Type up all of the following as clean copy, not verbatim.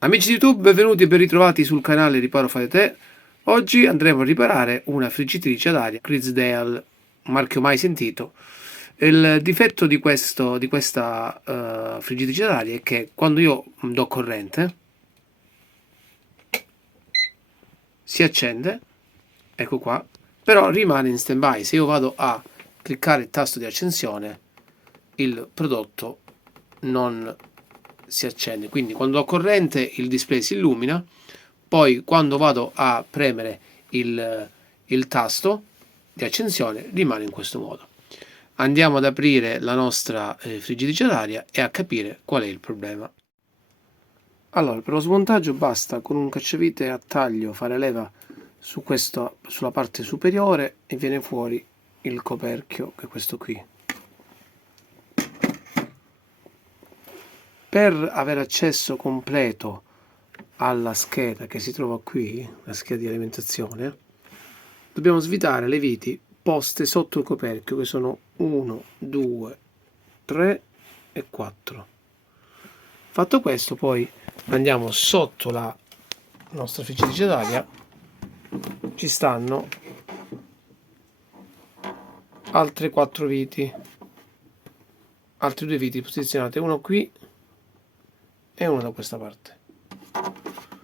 Amici di YouTube, benvenuti e ben ritrovati sul canale Riparo Fai da Te. Oggi andremo a riparare una friggitrice ad aria Clydesdale, marchio mai sentito. Il difetto di questa friggitrice ad aria è che quando io do corrente si accende, ecco qua, però rimane in stand by. Se io vado a cliccare il tasto di accensione, il prodotto non si accende. Quindi quando ho corrente il display si illumina, poi quando vado a premere il tasto di accensione rimane in questo modo. Andiamo ad aprire la nostra friggitrice ad aria e a capire qual è il problema. Allora, per lo smontaggio basta con un cacciavite a taglio fare leva sulla parte superiore e viene fuori il coperchio, che è questo qui. Per avere accesso completo alla scheda che si trova qui, la scheda di alimentazione, dobbiamo svitare le viti poste sotto il coperchio, che sono 1, 2, 3 e 4. Fatto questo, poi andiamo sotto la nostra friggitrice d'aria, ci stanno altre 4 viti, altri 2 viti posizionate, uno qui e uno da questa parte.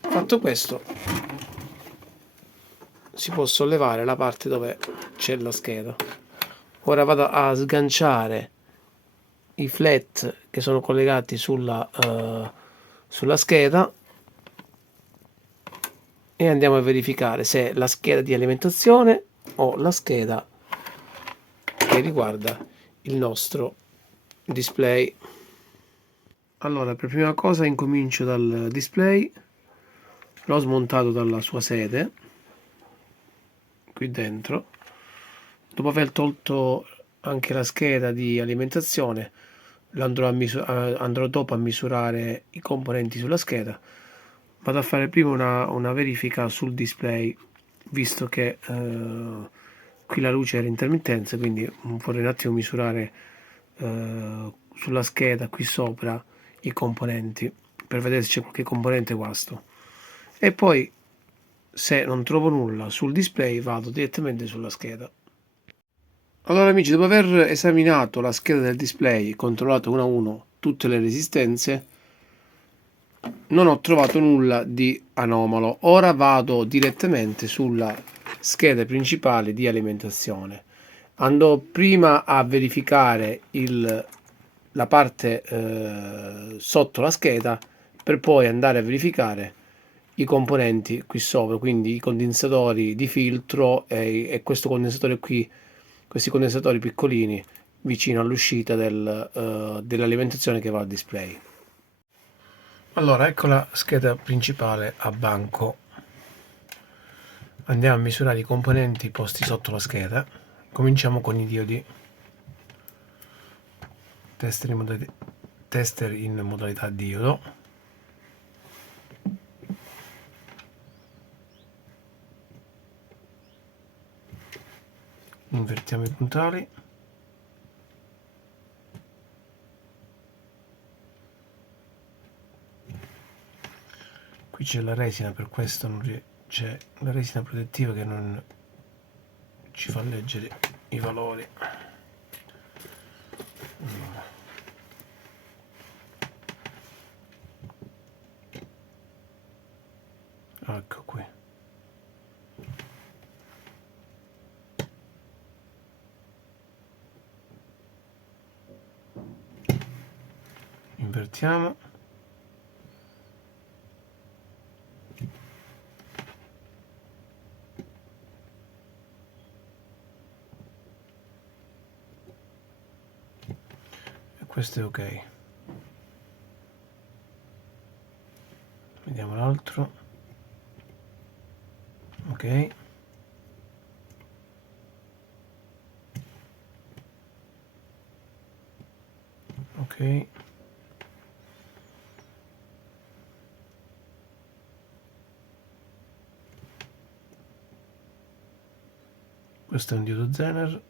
Fatto questo, si può sollevare la parte dove c'è la scheda. Ora vado a sganciare i flat che sono collegati sulla scheda e andiamo a verificare se la scheda di alimentazione o la scheda che riguarda il nostro display. Allora, per prima cosa incomincio dal display. L'ho smontato dalla sua sede qui dentro. Dopo aver tolto anche la scheda di alimentazione, andrò dopo a misurare i componenti sulla scheda. Vado a fare prima una verifica sul display, visto che qui la luce era intermittenza, quindi vorrei un attimo misurare sulla scheda qui sopra i componenti per vedere se c'è qualche componente guasto, e poi se non trovo nulla sul display vado direttamente sulla scheda. Allora amici, dopo aver esaminato la scheda del display, controllato uno a uno tutte le resistenze, non ho trovato nulla di anomalo. Ora vado direttamente sulla scheda principale di alimentazione. Andò prima a verificare la parte sotto la scheda, per poi andare a verificare i componenti qui sopra, quindi i condensatori di filtro e questo condensatore qui, questi condensatori piccolini vicino all'uscita dell'alimentazione che va al display. Allora, ecco la scheda principale a banco. Andiamo a misurare i componenti posti sotto la scheda. Cominciamo con i diodi. Tester in modalità diodo. Invertiamo i puntali. Qui c'è la resina, per questo c'è la resina protettiva che non ci fa leggere i valori. Ecco qui. Invertiamo. E questo è ok. Vediamo l'altro. Ok. Ok. Questo è un diodo Zener.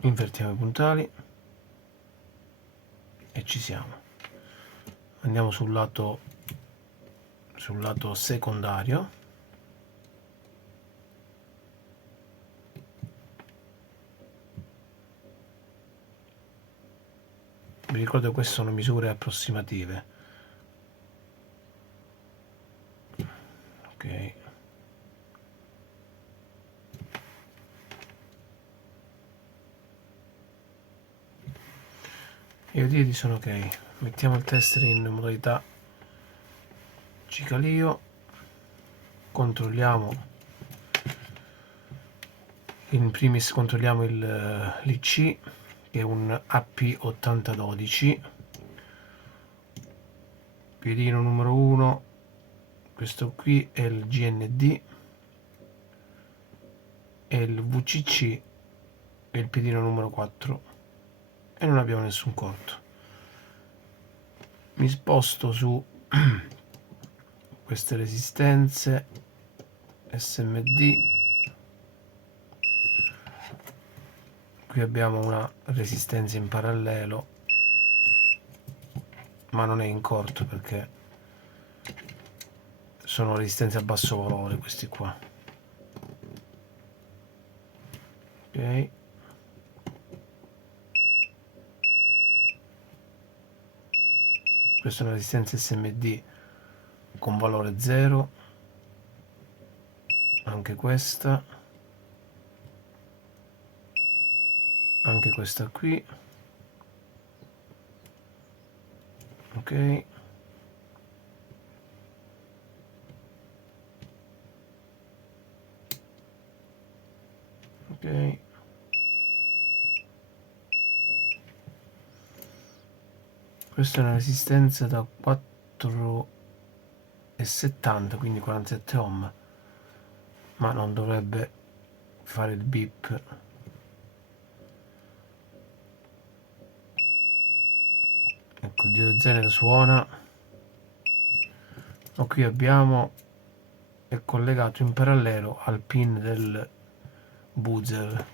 Invertiamo i puntali e ci siamo. Andiamo sul lato secondario. Vi ricordo che queste sono misure approssimative. Ok. I diti sono ok. Mettiamo il tester in modalità cicalio, controlliamo in primis l'IC, che è un AP8012, piedino numero 1, questo qui è il GND, e il VCC è il piedino numero 4, e non abbiamo nessun corto. Mi sposto su queste resistenze SMD. Qui abbiamo una resistenza in parallelo, ma non è in corto perché sono resistenze a basso valore questi qua. Ok, questa è una resistenza SMD con valore 0, anche questa qui. Ok, ok, questa è una resistenza da 4,70, quindi 47 ohm, ma non dovrebbe fare il beep. Ecco, il diodo zenero suona. O qui abbiamo, è collegato in parallelo al pin del buzzer,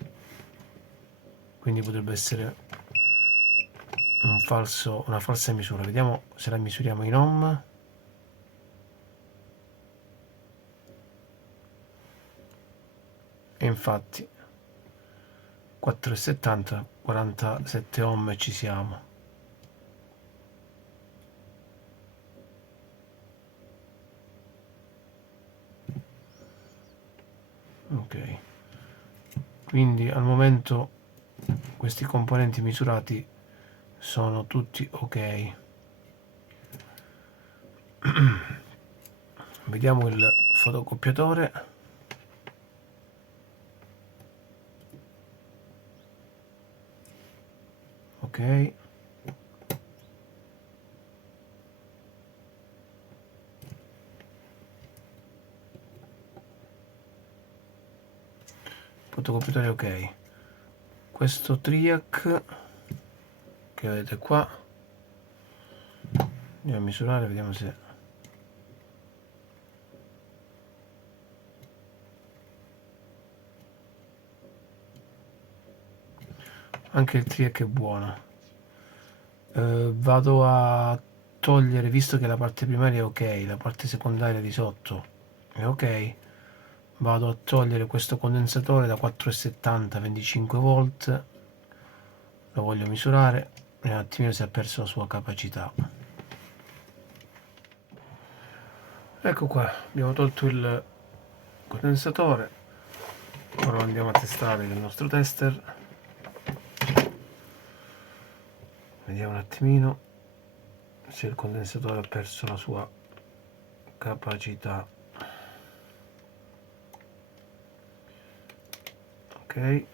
quindi potrebbe essere una falsa misura. Vediamo se la misuriamo in ohm. E infatti 4,70, 47 ohm e ci siamo. Ok, quindi al momento questi componenti misurati sono tutti ok. Vediamo il fotocopiatore. Ok, fotocopiatore ok. Questo triac che vedete qua, andiamo a misurare, vediamo se anche il triac è buono. Vado a togliere, visto che la parte primaria è ok, la parte secondaria di sotto è ok, vado a togliere questo condensatore da 4,70 25 volt, lo voglio misurare e un attimino se ha perso la sua capacità. Ecco qua, abbiamo tolto il condensatore, ora andiamo a testare il nostro tester. Vediamo un attimino se il condensatore ha perso la sua capacità. Ok,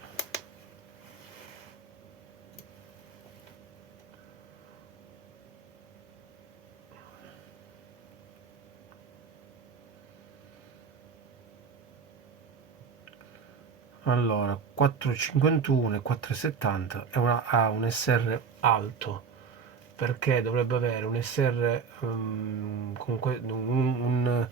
allora 4,51 e 4,70 ha un SR alto, perché dovrebbe avere un SR comunque un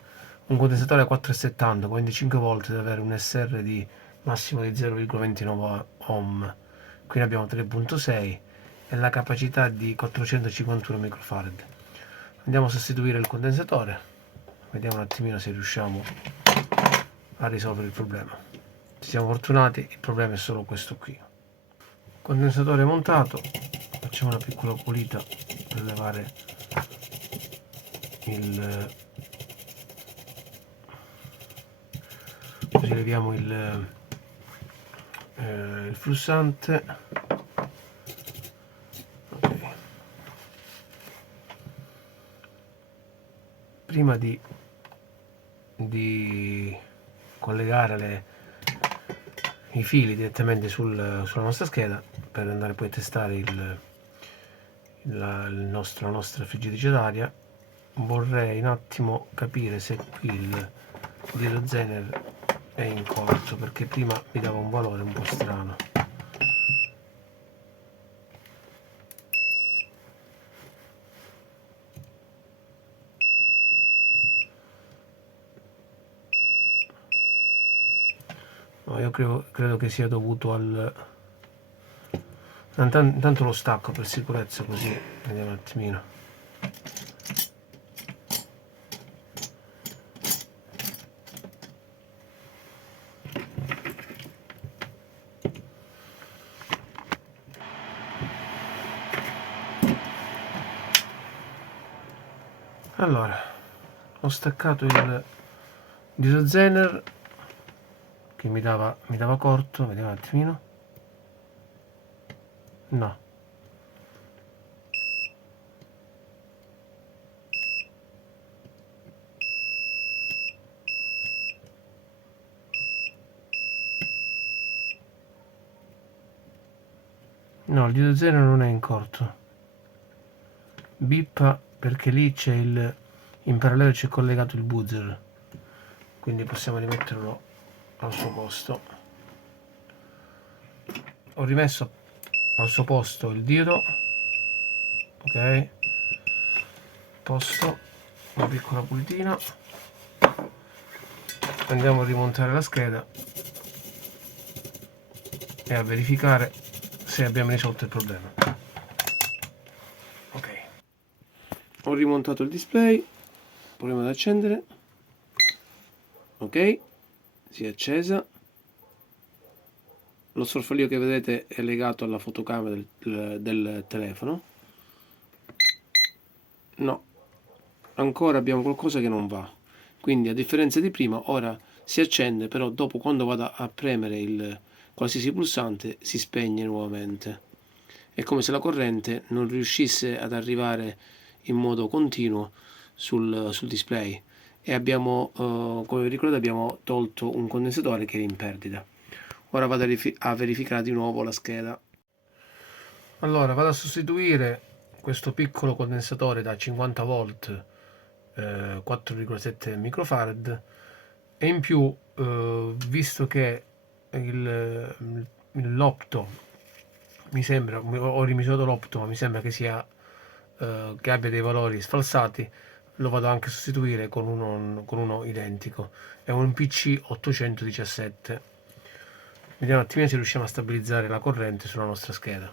condensatore a 4,70 con 25 volt, deve avere un SR di massimo di 0,29 ohm. Qui ne abbiamo 3,6 e la capacità di 451 microfarad. Andiamo a sostituire il condensatore, vediamo un attimino se riusciamo a risolvere il problema. Ci siamo fortunati, il problema è solo questo qui. Condensatore montato, facciamo una piccola pulita per levare rileviamo il flussante. Okay. Prima di collegare i fili direttamente sulla nostra scheda per andare poi a testare la nostra friggitrice d'aria, vorrei un attimo capire se qui il dito Zener è in corto, perché prima mi dava un valore un po' strano. No, io credo che sia dovuto al... Intanto lo stacco per sicurezza, così vediamo un attimino. Allora, ho staccato il dito Zener che mi dava corto, vediamo un attimino. No. No, il dito Zener non è in corto. Bippa perché lì c'è in parallelo c'è collegato il buzzer, quindi possiamo rimetterlo al suo posto. Ho rimesso al suo posto il dito, ok, posto, una piccola pulitina, andiamo a rimontare la scheda e a verificare se abbiamo risolto il problema. Ok, ho rimontato il display, proviamo ad accendere. Ok, si è accesa. Lo sorfoglio che vedete è legato alla fotocamera del telefono. No, ancora abbiamo qualcosa che non va, quindi a differenza di prima ora si accende, però dopo, quando vado a premere il qualsiasi pulsante, si spegne nuovamente. È come se la corrente non riuscisse ad arrivare in modo continuo sul display, e abbiamo, come vi ricordate, abbiamo tolto un condensatore che era in perdita. Ora vado a verificare di nuovo la scheda. Allora vado a sostituire questo piccolo condensatore da 50 volt 4,7 microfarad, e in più, visto che l'opto mi sembra, ho rimisurato l'opto, ma mi sembra che sia che abbia dei valori sfalsati, lo vado anche a sostituire con uno identico. È un PC 817. Vediamo un attimino se riusciamo a stabilizzare la corrente sulla nostra scheda.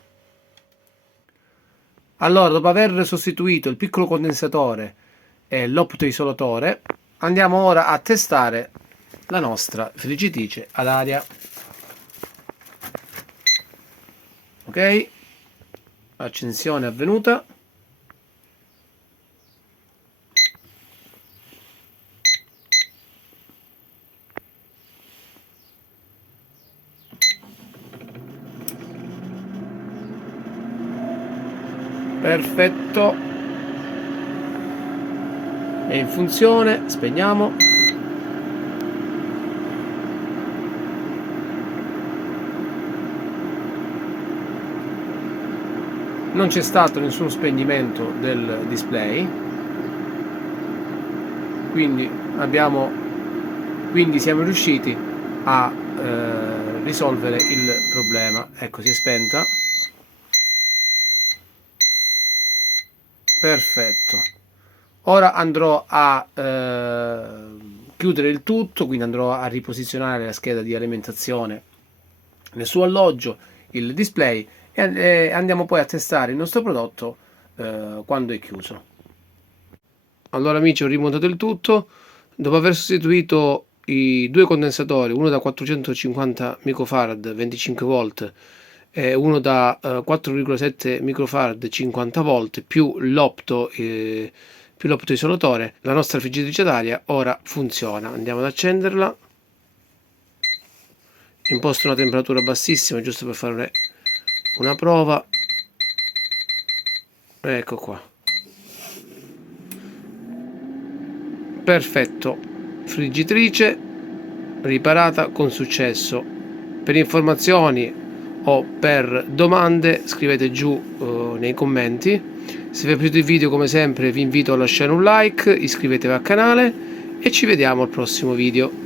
Allora, dopo aver sostituito il piccolo condensatore e l'optoisolatore, andiamo ora a testare la nostra friggitrice ad aria. Ok, accensione avvenuta. Perfetto, è in funzione. Spegniamo. Non c'è stato nessun spegnimento del display, quindi siamo riusciti a risolvere il problema. Ecco, si è spenta. Perfetto. Ora andrò a chiudere il tutto, quindi andrò a riposizionare la scheda di alimentazione nel suo alloggio, il display, e andiamo poi a testare il nostro prodotto quando è chiuso. Allora amici, ho rimontato il tutto. Dopo aver sostituito i due condensatori, uno da 450 microfarad 25 volt e uno da 4,7 microfarad 50 volt più l'opto isolatore, la nostra friggitrice d'aria ora funziona. Andiamo ad accenderla. Imposto una temperatura bassissima giusto per fare una prova. Ecco qua. Perfetto, friggitrice riparata con successo. Per informazioni o per domande scrivete giù nei commenti. Se vi è piaciuto il video, come sempre vi invito a lasciare un like, iscrivetevi al canale e ci vediamo al prossimo video.